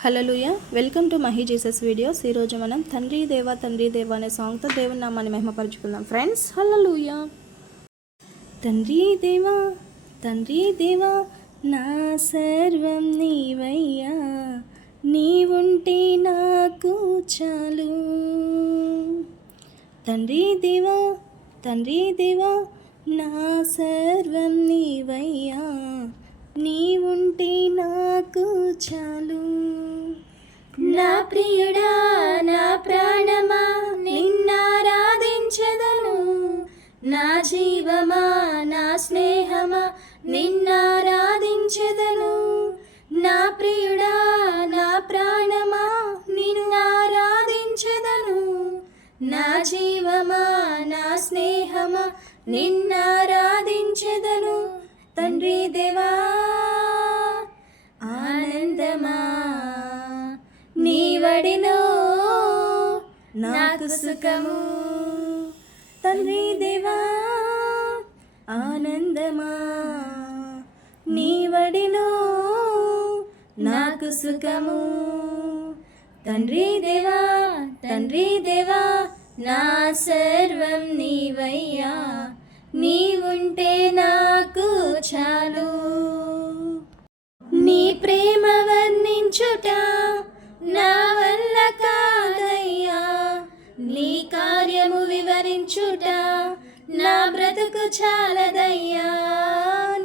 Hallelujah welcome to Mahi Jesus videos. ఈరోజు మనం తండ్రి దేవా అనే సాంగ్తో దేవుని నామాన్ని మహిమపరుచుకుందాం ఫ్రెండ్స్. హల్లెలూయా. తండ్రి దేవా నా సర్వం నీవయ్యా, నీవుంటే నాకు చాలు. తండ్రి దేవా నా సర్వం నీవయ్యా, నీవుంటే నాకు చాలు. నా ప్రియుడా నా ప్రాణమా నిన్నారాధించెదను, నా జీవమా నా స్నేహమా నిన్నారాధించెదను. నా ప్రియుడా నా ప్రాణమా నిన్నారాధించెదను, నా జీవమా నా స్నేహమా నిన్నారాధించెదను. తండ్రి దేవా ఆనందమా నీ వడిలో నాకు సుఖము. తండ్రి దేవా ఆనందమా నీ వడిలో నాకు సుఖము. తండ్రి దేవా నా సర్వం నీవయ్యా, నీవుంటే నాకు చాలు. నీ ప్రేమ వర్ణించుట నా వల్ల కాదయ్యా, నీ కార్యము వివరించుట నా బ్రతుకు చాలదయ్యా.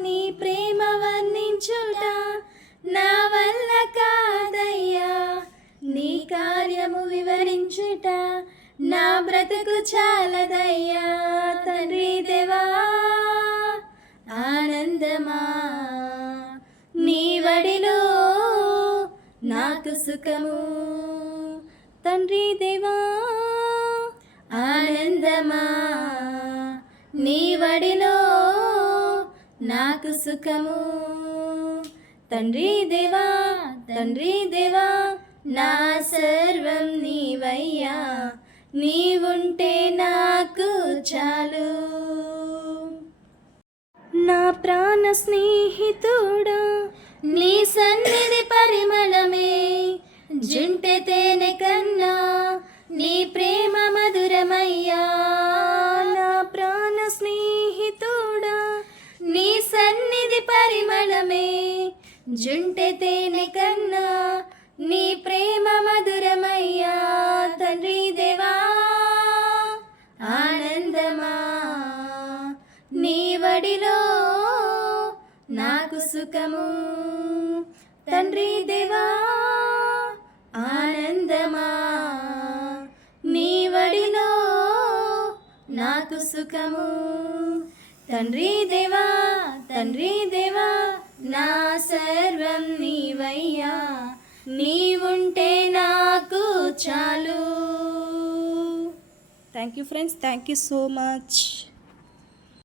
నీ ప్రేమ వర్ణించుట నా వల్ల కాదయ్యా, నీ కార్యము వివరించుట నా బ్రతుకు చాలదయ్యా. తండ్రి దేవా ఆనందమా నీ వడిలో నాకు సుఖము. తండ్రి దేవా ఆనందమా నీ వడిలో నాకు సుఖము. తండ్రి దేవా నా సర్వం నీవయ్యా, నీవుంటే నాకు చాలు. నా ప్రాణ స్నేహితుడా నీ సన్నిధి పరిమళమే, జుంటె తేనె కన్నా నీ ప్రేమ మధురమయ్యా. నా ప్రాణ స్నేహితుడా నీ సన్నిధి పరిమళమే, జుంటె తేనె కన్నా నీ ప్రేమ మధురమయ్యా. తండ్రి దేవా ఆనందమా నీ వడిలో నాకు సుఖము. తండ్రి దేవా ఆనందమా నీ వడిలో నాకు సుఖము. తండ్రి దేవా నా సర్వం నీవయ్యా, నీవుంటే నాకు చాలు. Thank you friends, thank you so much.